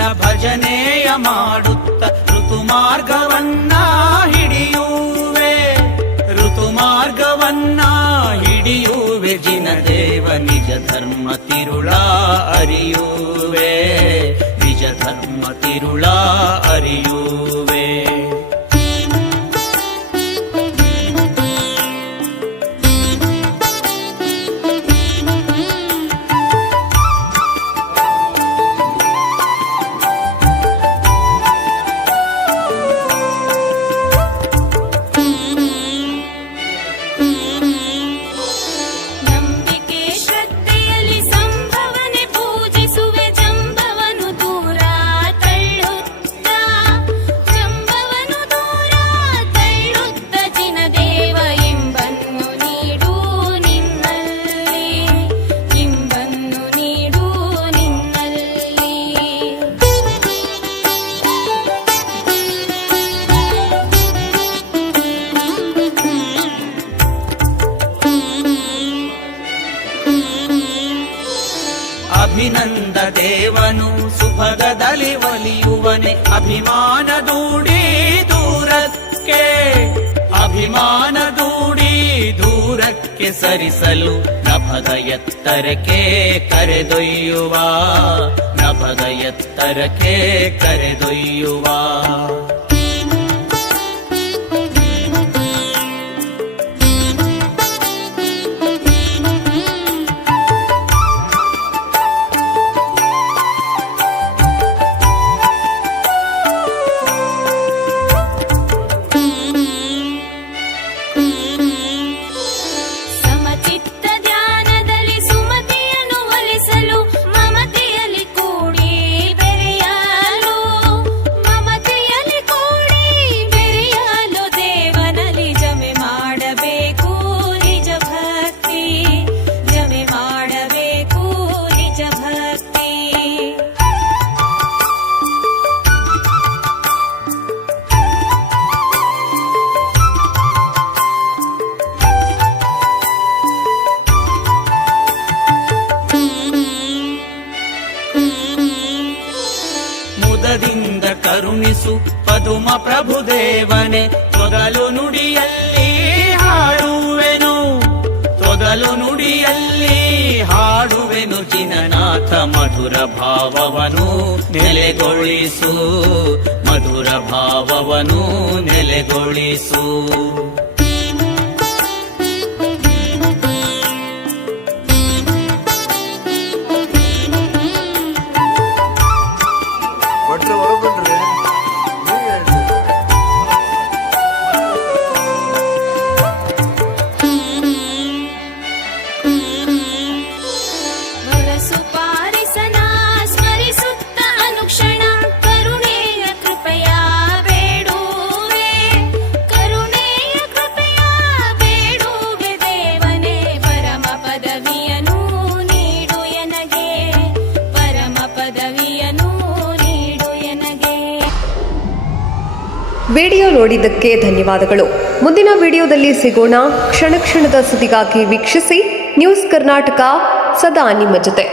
ನಿನ್ನ ಭಜನೆಯ ಮಾಡುತ್ತ ಋತುಮಾರ್ಗವನ್ನ ಹಿಡಿಯುವೆ, ಋತುಮಾರ್ಗವನ್ನ ಹಿಡಿಯುವೆ. ಜಿನದೇವ ನಿಜ ಧರ್ಮ ತಿರುಳ ಅರಿಯುವೆ, ನಿಜ ಧರ್ಮ ತಿರುಳ ಅರಿಯುವೆ. ಅಭಿನಂದ ದೇವನು ಸುಭಗದಲ್ಲಿ ಒಲಿಯುವನೆ, ಅಭಿಮಾನ ದೂಡಿ ದೂರಕ್ಕೆ, ಅಭಿಮಾನ ದೂಡಿ ದೂರಕ್ಕೆ ಸರಿಸಲು ನಭದ ಎತ್ತರಕ್ಕೆ ಕರೆದೊಯ್ಯುವ, ನಭದ ಎತ್ತರಕ್ಕೆ ಕರೆದೊಯ್ಯುವ. ಮುದದಿಂದ ಕರುಣಿಸು ಪದುಮ ಪ್ರಭುದೇವನೇ, ತೊದಲು ನುಡಿಯಲ್ಲಿ ಹಾಡುವೆನು, ತೊದಲು ನುಡಿಯಲ್ಲಿ ಹಾಡುವೆನು. ಜಿನನಾಥ ಮಧುರ ಭಾವವನು ನೆಲೆಗೊಳಿಸು, ಮಧುರ ಭಾವವನು ನೆಲೆಗೊಳಿಸು. ವಿಡಿಯೋ ನೋಡಿದ್ದಕ್ಕೆ ಧನ್ಯವಾದಗಳು. ಮುಂದಿನ ವಿಡಿಯೋದಲ್ಲಿ ಸಿಗೋಣ. ಕ್ಷಣ ಕ್ಷಣದ ಸುದ್ದಿಗಾಗಿ ವೀಕ್ಷಿಸಿ ನ್ಯೂಸ್ ಕರ್ನಾಟಕ, ಸದಾ ನಿಮ್ಮ ಜೊತೆ.